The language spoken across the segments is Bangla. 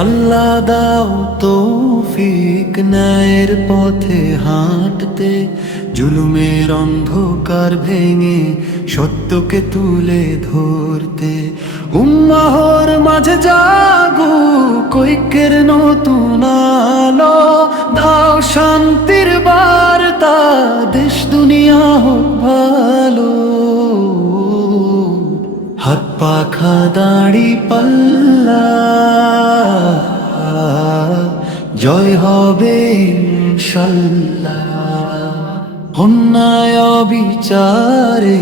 দাও তো তৌফিক ন্যায়ের পথে হাঁটতে, জুলুমের অন্ধকার ভেঙে সত্যকে তুলে ধরতে। উম্মাহর মাঝে জাগু কৈকের নতুন আলো, দাও শান্তির বার্তা, দেশ, দুনিয়া হোক ভালো। হাত পাখা দাড়ি পাল্লা। জয় হবে অন্যায় বিচারে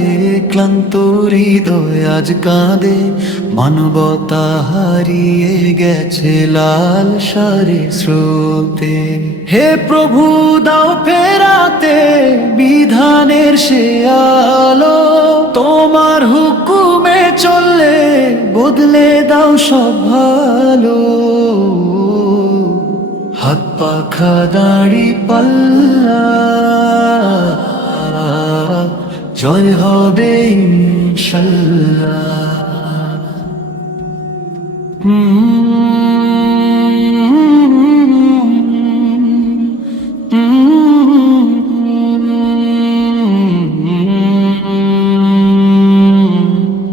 ক্লান্ত হৃদয় আজ কাঁদে। মানবতা হারিয়ে গেছে লাল সারে স্রোতে। হে প্রভু, দাও ফেরাতে, বিধানের সে আলো। তোমার হুকুমে চললে, বদলে দাও সব ভালো। পাখা দাড়ি পাল্লা। জয় হবে ইনশাল্লাহ।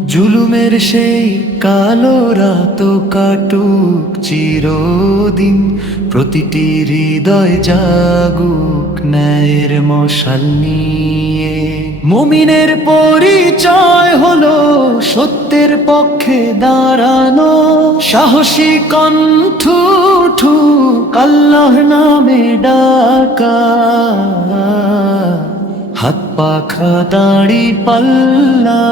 জুলুমের সেই কালো রাত কাটুক, চিরদিন প্রতিটি হৃদয় জাগুক ন্যায়ের মশাল নিয়ে। মুমিনের পরিচয় হলো সত্যের পক্ষে দাঁড়ানো। সাহসী কণ্ঠ ঠুক আল্লাহ নামে ডাকা। হাত পাখা দাড়ি পাল্লা।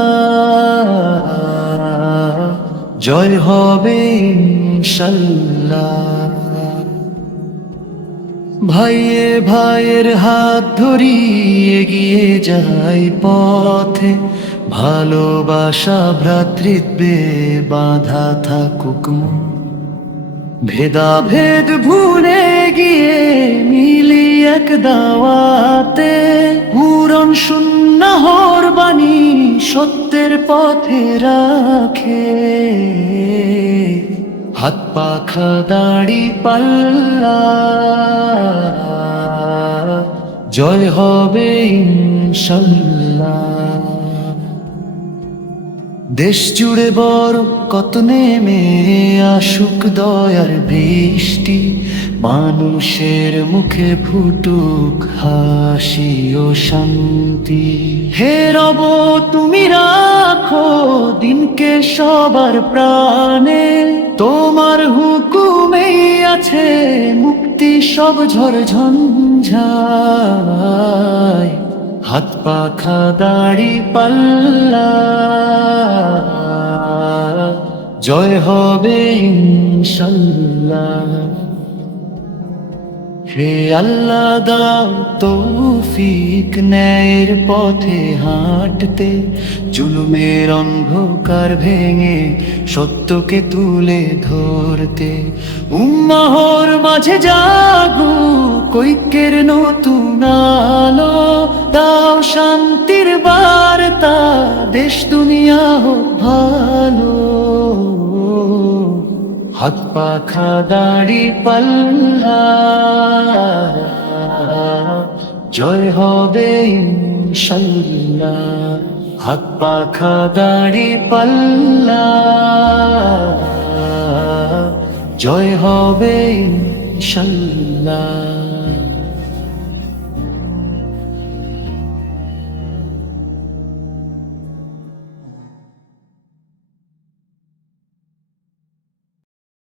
জয় হবে ভাইয়ে ভাইয়ের হাত ধরি এগিয়ে যাই পথে। ভালোবাসা ভ্রাতৃত্বে বাধা থাকুক। ভেদাভেদ ভুলে গিয়ে মিলি এক দাওয়াতে। পূরণ শূন্য হর বাণী সত্যের পথে রাখে। হাত পাখা দাড়ি পাল্লা। জয় হবে ইনশাল্লাহ। দেশ জুড়ে বড় কত নেমে আসুক দয়ার বৃষ্টি, মানুষের মুখে ফুটুক হাসি ও শান্তি। হে রব, তুমি রাখো দিনকে সবার প্রাণে, তোমার হুকুমেই আছে মুক্তি সব ঝড় ঝঞ্ঝায়। হাত পাখা দাড়ি পাল্লা। জয় হবে ইনশাল্লাহ। হে আল্লাহ, দাও তৌফিক ন্যায়ের পথে হাঁটতে। জুলুমের অন্ধকার ভেঙে সত্যকে তুলে ধরতে। উম্মাহর মাঝে জাগু কৈকের নতুন দেশ, দুনিয়া হোক ভালো। হাত পাখা দাড়ি পাল্লা জয় হবে ইনশাল্লাহ। হাত পাখা দাড়ি পাল্লা জয় হবে ইনশাল্লাহ।